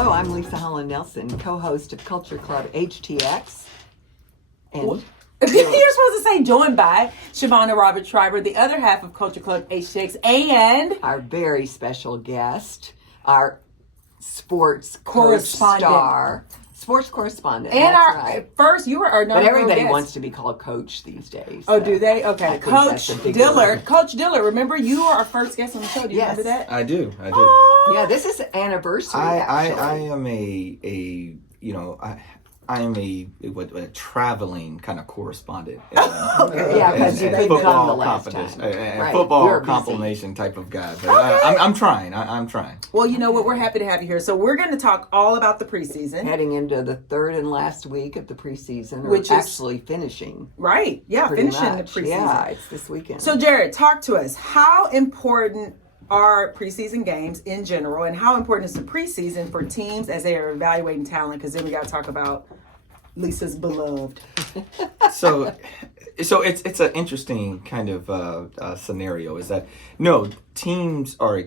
Hello, I'm Leisa Holland-Nelson, co-host of Culture Club HTX. And You're supposed to say joined by Shavonnah Schreiber, the other half of Culture Club HTX, and our very special guest, our sports correspondent. And That's our right. first, you were our number But everybody guest. wants to be called Coach these days. Oh, so do they? I Okay, think Coach that's a big Dillard. word. Coach Dillard, remember you were our first guest on the show. Do you Yes. remember that? I do. Oh. Yeah, this is an anniversary. I actually. am I am a traveling kind of correspondent. Yeah, because you couldn't come the last time. Right. Football You're busy. compilation type of guy. But I'm trying. I'm trying. Well, you know what? We're happy to have you here. So we're going to talk all about the preseason. Heading into the third and last week of the preseason, Which is actually finishing. Right. Yeah, Pretty finishing much. the preseason. Yeah, it's this weekend. So, Jarett, talk to us. How important are preseason games in general, and how important is the preseason for teams as they are evaluating talent? Because then we got to talk about Lisa's beloved. So it's an interesting kind of scenario. Is that teams are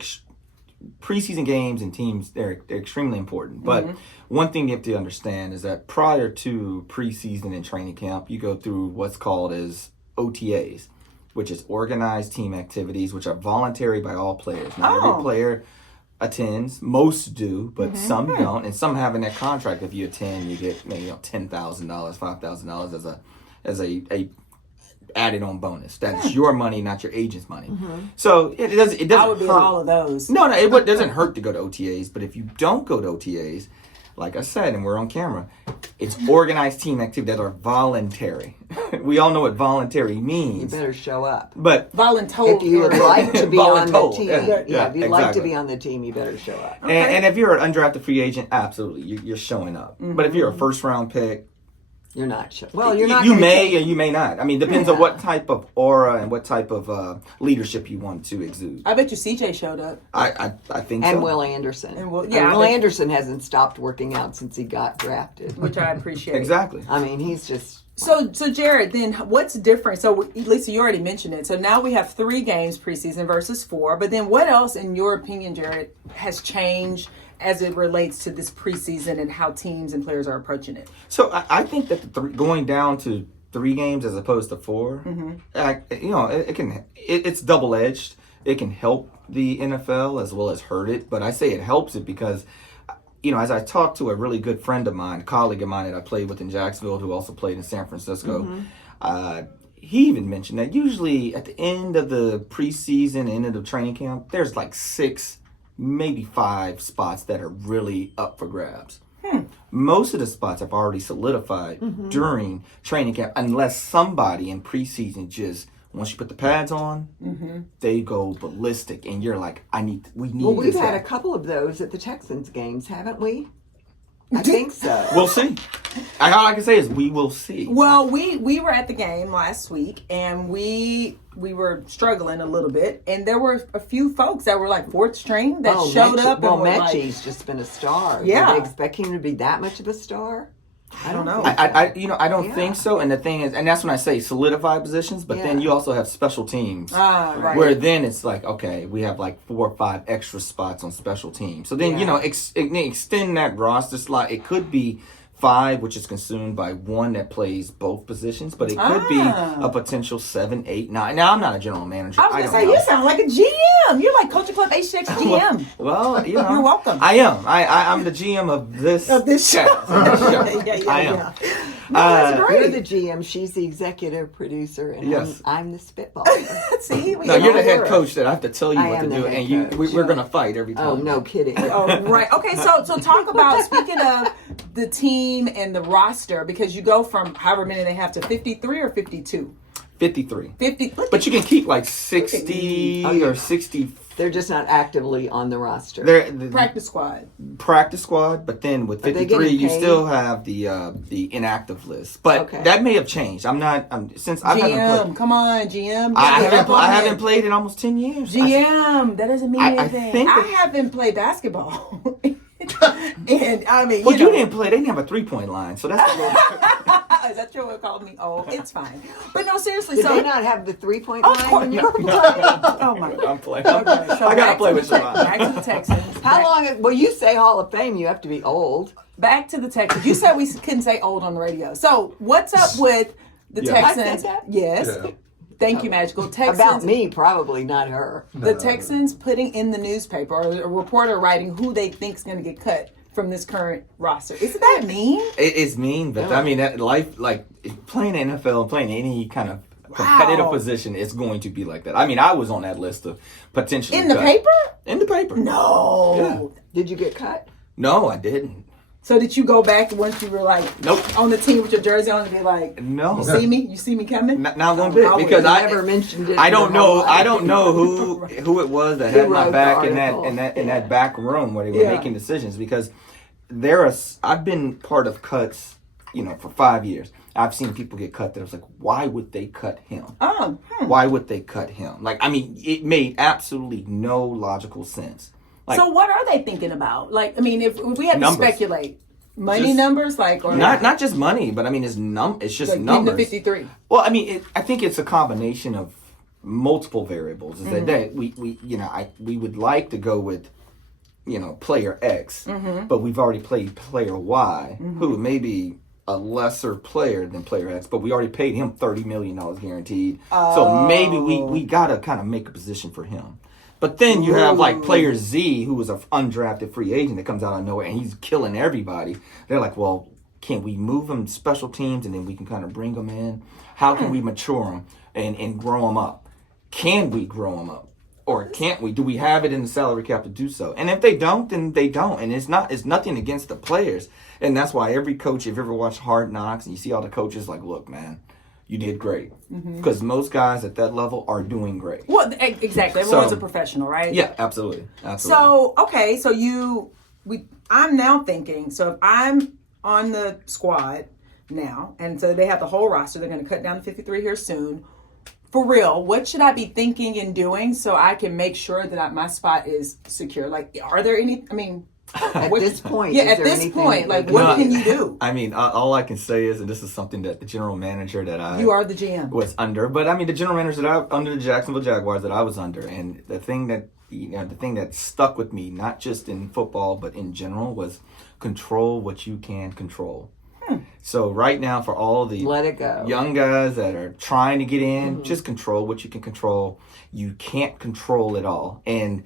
preseason games and teams they're extremely important. But one thing you have to understand is that prior to preseason and training camp, you go through what's called as OTAs, which is organized team activities, which are voluntary by all players. Not every player attends. Most do, but some don't, and some have in their contract. If you attend, you get maybe $10,000, $5,000 as a added on bonus. That's your money, not your agent's money. So it doesn't. I would be hurt. all of those. No, it doesn't hurt to go to OTAs. But if you don't go to OTAs, like I said, and we're on camera, it's organized team activity that are voluntary. We all know what voluntary means. You better show up. But Voluntold. If you would like to be on the Voluntold, team, yeah, if you'd like to exactly. be on the team, you better show up. and if you're an undrafted free agent, absolutely, you're showing up. But if you're a first round pick, You're not showing. Well, you're not. You gonna may take- or you may not. I mean, depends on what type of aura and what type of leadership you want to exude. I bet you CJ showed up. I think so. And Will Anderson. And Will- And yeah, I Will bet- Anderson hasn't stopped working out since he got drafted. Which I appreciate. Exactly. I mean, he's just. So Jarett, then what's different? So Lisa, you already mentioned it. So now we have 3 games preseason versus 4. But then what else, in your opinion, Jarett, has changed as it relates to this preseason and how teams and players are approaching it? So I think that going down to 3 games as opposed to 4, it's double edged. It can help the NFL as well as hurt it. But I say it helps it because, as I talked to a really good friend of mine, a colleague of mine that I played with in Jacksonville, who also played in San Francisco, he even mentioned that usually at the end of the preseason, end of the training camp, there's like 6, maybe 5 spots that are really up for grabs. Most of the spots have already solidified during training camp, unless somebody in preseason just, once you put the pads on, they go ballistic, and you're like, we need. Well, we've this had guy. a couple of those at the Texans games, haven't we? I think so. We'll see. All I can say is we will see. Well, we were at the game last week, and we were struggling a little bit, and there were a few folks that were like 4th string that showed up. Well, and were like, Mechie's just been a star. Yeah. Did they expect him to be that much of a star? I don't know. I don't think so. And the thing is, and that's when I say solidify positions, but then Yeah. you also have special teams. Right. Where then it's like, okay, we have like 4 or 5 extra spots on special teams. So then, extend that roster slot. It could be 5, which is consumed by 1 that plays both positions, but it could be a potential 7, 8, 9. Now, I'm not a general manager. I was don't going to say, know. you sound like a GM. You're like Culture Club HTX GM. Well, You're welcome. I am. I'm the GM of this Of this show. cast. I am. Yeah. That's You're great. the GM. She's the executive producer, and Yes. I'm the spitball. See? No, you're the head Sure. coach that I have to tell you I what to am the do, head and coach. we're going to fight every time. Oh, no kidding. Oh, right. Okay, so talk about, speaking of the team and the roster, because you go from however many they have to 53 or 52? 53. 50. But you can keep like 60 or 60. They're just not actively on the roster. They're Practice squad. practice squad, but then with Are they 53, getting you paid? still have the inactive list. But Okay. that may have changed. Since I haven't GM, played. come on, GM. I haven't played in almost 10 years. GM, that doesn't mean I anything. think I that- haven't played basketball. And I mean, Well, you know. didn't play. They didn't have a 3-point line, so that's a little. Is that true? It called me old. It's fine. But no, seriously. Did so they not have the 3-point Of line course. when you were playing? Oh my God. I'm playing. Okay, so I gotta back play to with the Shavonnah. Back to the Texans. How long? Well, you say Hall of Fame, you have to be old. Back to the Texans. You said we couldn't say old on the radio. So what's up with the Yeah. Texans? I said that? Yes. Yeah. Thank you, Magical. Texans. About me, probably not her. The Texans putting in the newspaper, or a reporter writing who they think's going to get cut from this current roster. Isn't that mean? It's mean, but I mean, that life, like playing NFL, playing any kind of competitive position, it's going to be like that. I mean, I was on that list of potentially In the cut. paper? In the paper. No. Did you get cut? No, I didn't. So did you go back once you were like Nope. on the team with your jersey on and be like, No. you see me? You see me coming? Not one bit, I would because I never mentioned it. I in don't your whole know. life. I don't know who it was that had my wrote the back in article. that back room where they were Yeah. making decisions, because I've been part of cuts, for 5 years. I've seen people get cut that I was like, why would they cut him? Why would they cut him? Like, I mean, it made absolutely no logical sense. Like, So what are they thinking about? Like, I mean, if we had Numbers. to speculate, money Just- numbers, like, or not just money, but I mean, it's just like numbers. getting to 53. Well, I mean, I think it's a combination of multiple variables. Is Mm-hmm. that we would like to go with, player X, Mm-hmm. but we've already played player Y, who may be a lesser player than player X, but we already paid him $30 million guaranteed. So maybe we gotta kind of make a position for him. But then you have like player Z, who was an undrafted free agent that comes out of nowhere and he's killing everybody. They're like, well, can we move him to special teams and then we can kind of bring him in? How can we mature him and grow him up? Can we grow him up? Or can't we? Do we have it in the salary cap to do so? And if they don't, then they don't. And it's nothing against the players. And that's why every coach, if you ever watch Hard Knocks and you see all the coaches like, look, man, you did great. Because most guys at that level are doing great. Well, exactly. Everyone's So- a professional, right? Yeah, absolutely. So, okay, so I'm now thinking, so if I'm on the squad now, and so they have the whole roster, they're going to cut down to 53 here soon. For real, what should I be thinking and doing so I can make sure that my spot is secure? Like, are there any, I mean... At this point, Yeah, is at there this anything point, that like, they what do? can you do? I mean, all I can say is, and this is something that the general manager that I... You are the GM. Was under, but I mean, the general manager under the Jacksonville Jaguars that I was under, and the thing that stuck with me, not just in football but in general, was control what you can control. So right now, for all the Let it go. young guys that are trying to get in, just control what you can control. You can't control it all, and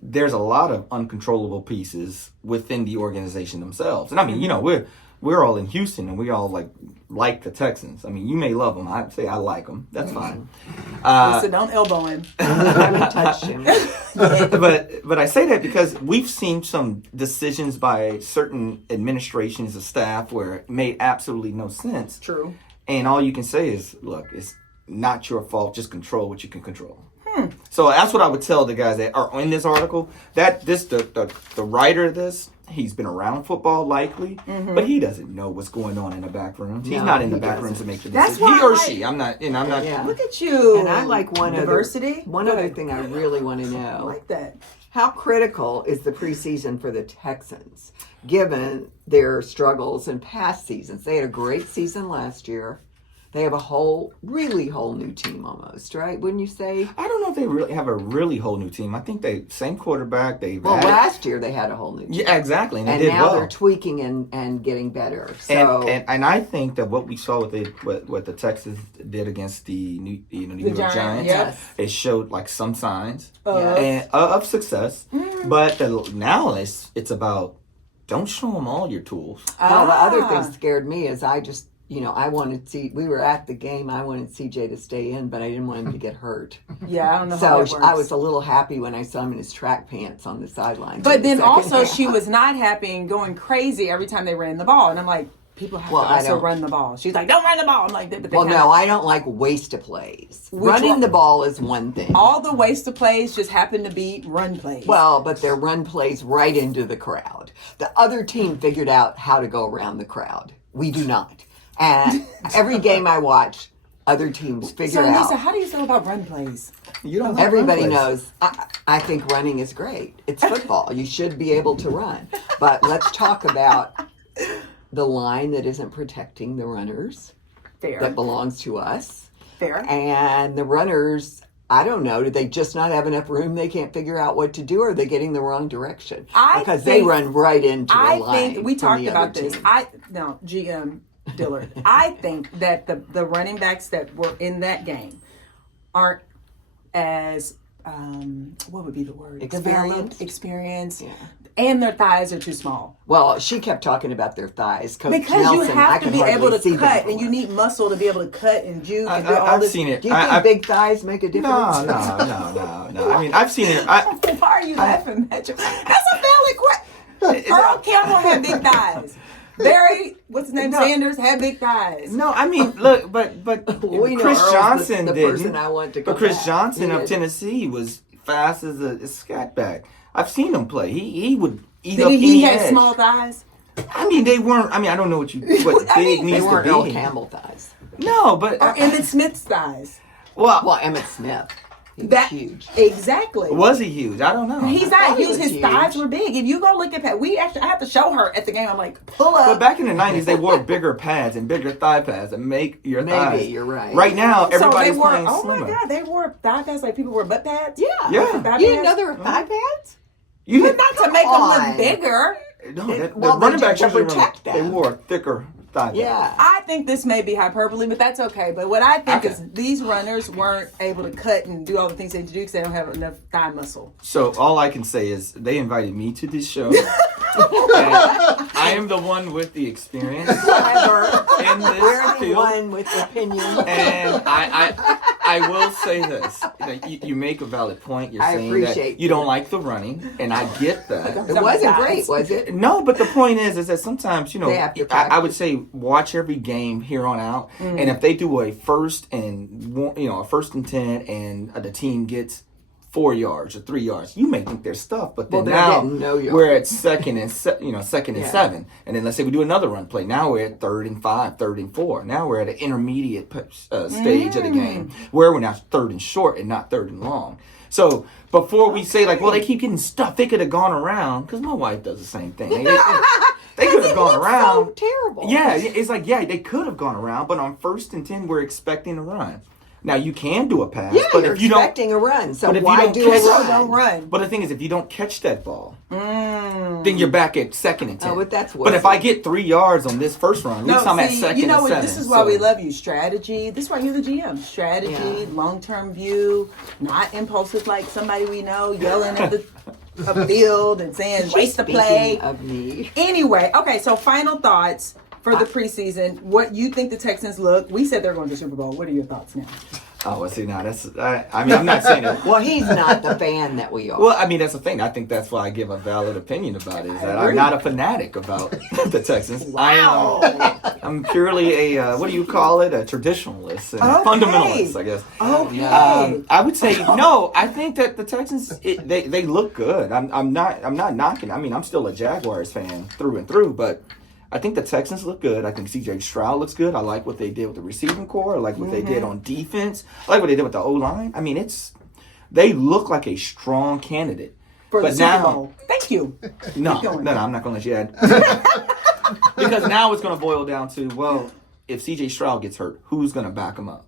there's a lot of uncontrollable pieces within the organization themselves. And I mean, we're all in Houston, and we all like the Texans. I mean, you may love them. I'd say I like them. That's fine. So don't elbow him. I haven't touched him. But I say that because we've seen some decisions by certain administrations of staff where it made absolutely no sense. True. And all you can say is, look, it's not your fault. Just control what you can control. So that's what I would tell the guys that are in this article. That the writer of this, he's been around football likely, but he doesn't know what's going on in the back room. He's No, not in the he back room doesn't. to make the That's decision. why He or I like- she. I'm not. I'm not. Yeah. Look at you. And I like one diversity. One Go other ahead. thing I really want to I know. like that. How critical is the preseason for the Texans, given their struggles in past seasons? They had a great season last year. They have a really whole new team almost, right? Wouldn't you say? I don't know if they really have a really whole new team. I think same quarterback. Well, last year they had a whole new team. Yeah, exactly, and they And did now well. they're tweaking and getting better. So And I think that what we saw what the Texans did against the New York Giants, yes. it showed like some signs Yes. of success. But now it's about don't show them all your tools. well, the other thing scared me is I wanted we were at the game. I wanted CJ to stay in, but I didn't want him to get hurt. Yeah, I don't know how So that works. I was a little happy when I saw him in his track pants on the sideline. But in the then second also half. she was not happy and going crazy every time they ran the ball. And I'm like, people have Well, to I also don't- run the ball. She's like, don't run the ball. I'm like, but they Well, kinda- no, I don't like waste of plays. Which Running one? the ball is one thing. all the waste of plays just happen to be run plays. Well, but their run plays right into the crowd. The other team figured out how to go around the crowd. We do not. And every game I watch, other teams figure so out. Lisa, how do you feel about run plays? You don't. Have Everybody run plays. knows. I think running is great. It's football. You should be able to run. But let's talk about the line that isn't protecting the runners Fair. that belongs to us. Fair. And the runners, I don't know, do they just not have enough room? They can't figure out what to do, or are they getting the wrong direction? Because they run right into the line. I think we from talked the about other this. team. GM Dillard. I think that the running backs that were in that game aren't as what would be the word? Experience. Yeah. And their thighs are too small. Well, she kept talking about their thighs. Coach Because Nelson, you I have to could be hardly able see to them cut, for and you it. need muscle to be able to cut and juke and do all I've this. seen it. Do you think big thighs make a difference? No. I mean, I've seen it. Why are you laughing at you? That's a valid question. Earl Campbell had big thighs. Barry, what's his name? Sanders had big thighs. No, I mean, look, but We know Chris Earl's Johnson the didn't. person I want to But come Chris back. Johnson He of did. Tennessee was fast as a scat back. I've seen him play. He would eat Did up he any have edge. small thighs? I mean, they weren't. I mean, I don't know what big They needs to weren't be. Earl Campbell thighs. No, but Or Emmitt Smith's thighs? Well, Emmitt Smith. He was That huge. Exactly. was he huge? I don't know. He's thought not he huge. was His huge. thighs were big. If you go look at Pat, I have to show her at the game. I'm like, pull up. But back in the 90s, they wore bigger pads and bigger thigh pads that make your thighs. Maybe, you're right. Right now, So they everybody's wore. playing Oh slimmer. my God, they wore thigh pads like people wear butt pads. Yeah. Yeah. Thigh You didn't pads? know there were thigh pads? You But didn't. not to make them on. look bigger. No, well, the running they backs to usually protect they them. wore thicker thigh pads. Yeah. I think this may be hyperbole, but that's okay. But what I think Okay. is these runners weren't able to cut and do all the things they do because they don't have enough thigh muscle. So all I can say is they invited me to this show. And I am the one with the experience Schreiber, in this we're the field. one with opinion. And I will say this. That you make a valid point. You're I saying appreciate that you don't like the running, and I get that. It wasn't great, was it? No, but the point is that sometimes, They have to I would practice. say watch every game here on out, Mm. and if they do a first and 10, and the team gets 4 yards or 3 yards, you may think they're stuff, but then Well, they're now getting no yards. we're at second and 7, and then let's say we do another run play. Now we're at 3rd and 5, 3rd and 4. Now we're at an intermediate stage of the game where we're now 3rd and short and not 3rd and long. So before we say like, well, they keep getting stuff, they could have gone around, because my wife does the same thing. They could have gone around. So terrible. Yeah, it's like, they could have gone around, but on 1st and 10, we're expecting a run. Now, you can do a pass, Yeah, but you're if you don't, expecting a run, so but if you why don't do a catch- run? Don't run. but the thing is, if you don't catch that ball, then you're back at 2nd and 10. Oh, but that's But if worse. I get 3 yards on this first run, at least I'm at 2nd you know and what? 7. This is why we love you. Strategy. This is why you're the GM. Strategy, Yeah. long-term view, not impulsive like somebody we know yelling at the a field and saying waste the play. Speaking of me. Anyway, okay. So final thoughts for the preseason. What you think the Texans look? We said they're going to the Super Bowl. What are your thoughts now? Oh, well, see, now I mean, I'm not saying it. Well, he's not the fan that we are. Well, I mean, that's the thing. I think that's why I give a valid opinion about it. Is that I'm agree. not a fanatic about the Texans. Wow. I'm purely a what do you call it? A traditionalist, and a fundamentalist, I guess. Okay. I would say no. I think that the Texans they look good. I'm not knocking. I mean, I'm still a Jaguars fan through and through, but I think the Texans look good. I think C.J. Stroud looks good. I like what they did with the receiving core. I like what they did on defense. I like what they did with the O-line. I mean, they look like a strong candidate. For the But Super now- Bowl. Thank you. No, Keep going. I'm not going to let you add. Because now it's going to boil down to, well, if C.J. Stroud gets hurt, who's going to back him up?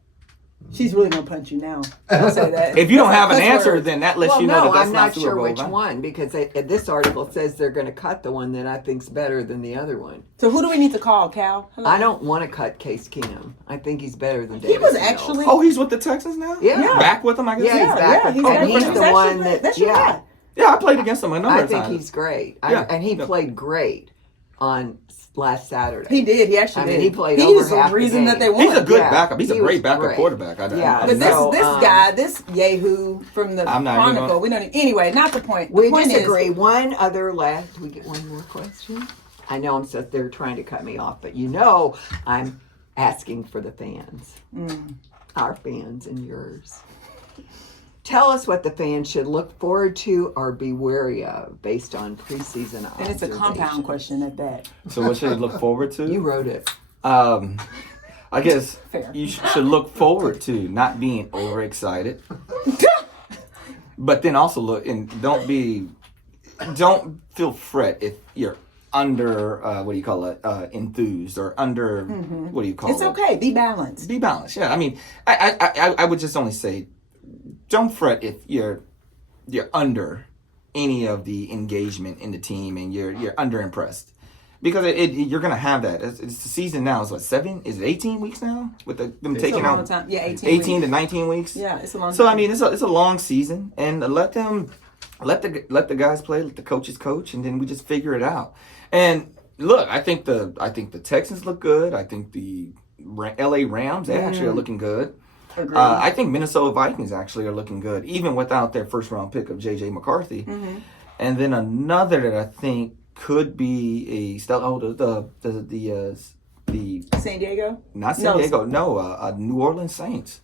She's really going to punch you now. Don't say that. If you don't That's have an cuss answer, words. then that lets Well, you know no, that that's I'm not not Super sure Bowl which bound. one, because this article says they're going to cut the one that I think's better than the other one. So who do we need to call, Cal? Hello? I don't want to cut Case Keenum. I think he's better than Davis. was Mills. actually- Oh, he's with the Texans now? Yeah. Back with them, I guess? Yeah, he's back with he's them. back And with he's them. the That's one your- that, that's your yeah. guy. Yeah, I played against him a number I of think times. he's great. Yeah. And he Yeah. played great on last Saturday. He did. He actually I mean, did. he played He's over the half the reason game. that they won. He's a good Yeah, backup. He's a he was great backup great. quarterback. Yeah, But No, this guy, this Yahoo from the I'm not even Chronicle, gonna- we don't even, anyway, not the point. The We point disagree. Is, One other last. Do we get one more question? I know I'm so they're trying to cut me off, but you know I'm asking for the fans, our fans and yours. Tell us what the fans should look forward to or be wary of based on preseason and it's a compound observations. question at that. So what should you look forward to? You wrote it. I guess Fair. you should look forward to not being overexcited. But then also look and don't feel fret if you're under what do you call it? Enthused or under what do you call it? It's okay. Be balanced. Be balanced. Yeah. I mean, I would just only say, don't fret if you're under any of the engagement in the team and you're under impressed. Because you're going to have that. It's the season now. Is what, 7? Is it 18 weeks now? With them taking a long out time. Yeah, 18 to 19 weeks. Yeah, it's a long time. So I mean, it's a long season, and let the guys play, let the coaches coach, and then we just figure it out. And look, I think the Texans look good. I think the LA Rams, they actually are looking good. I think Minnesota Vikings actually are looking good, even without their first round pick of J.J. McCarthy. And then another that I think could be the San Diego? Not San Diego, New Orleans Saints.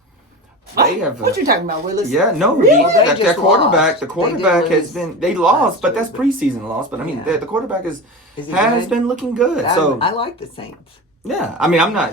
They have. What you talking about, Willis? Yeah, no, Really? that quarterback. Lost. The quarterback has been. They lost, but that's preseason loss. But I mean, Yeah. the quarterback has good? been looking good. So I like the Saints. yeah, I mean, I'm not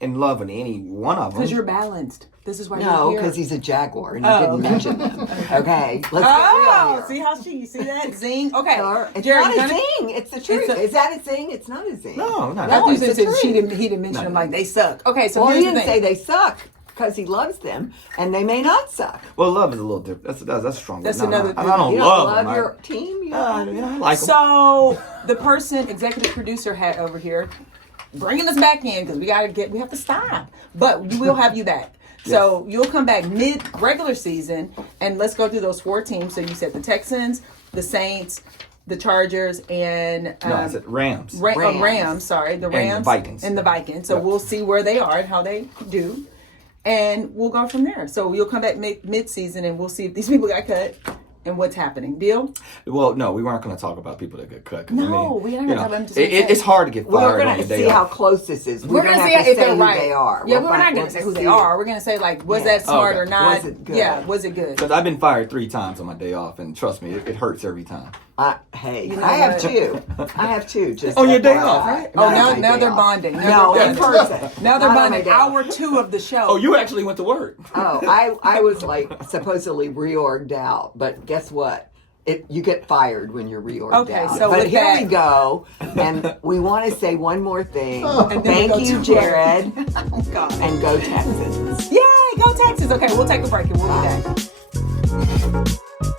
in love with any one of them. Because you're balanced. This is why No, you're here. because he's a Jaguar and you didn't mention them. Okay, let's get real here. See how you see that zing? Okay, It's Jared, not a zing. It's the truth. Is that a zing? It's not a zing. No, not. I No, think it's the he truth. didn't mention them like they suck. Okay, so Well, here's he the didn't thing. say they suck because he loves them, and they may not suck. Well, love is a little different. That's stronger. That's No, another I thing. don't You don't love love them. your team. You I like them. So the person, executive producer hat over here, bringing us back in because we have to stop. But we will have you back. So you'll come back mid regular season, and let's go through those 4 teams. So you said the Texans, the Saints, the Chargers, and No, I said Rams. Rams. Sorry, the Rams Vikings. and the Vikings. So Yep. we'll see where they are and how they do, and we'll go from there. So you'll come back mid season, and we'll see if these people got cut and what's happening. Deal? Well, no, we weren't going to talk about people that get cut. 'Cause, No, we aren't gonna talk about them. Just gonna say- It's hard to get We're fired on going your to day see how off. close this is. We're gonna gonna see have to if they're who right. they are. Yeah, We'll we're not find- gonna we'll say just who they see. are. We're gonna say like, was Yeah. that smart Okay. or not? Was it good? Yeah, was it good? Because I've been fired 3 times on my day off, and trust me, it hurts every time. Hey, You know I have what? 2. I have 2. Just On your day FYI. off, right? Oh, Not now on my day they're off. bonding. No, they're in bonding. person. Now they're Not on my bonding. day off. Hour 2 of the show. Oh, you actually went to work. Oh, I was like supposedly reorged out, but guess what? You get fired when you're reorged Okay, out. so but with here that- we go, and we want to say one more thing. And then we Thank go you, to Jared, Oh, God. and go Texans. Yay, go Texas. Okay, we'll take a break and we'll be back.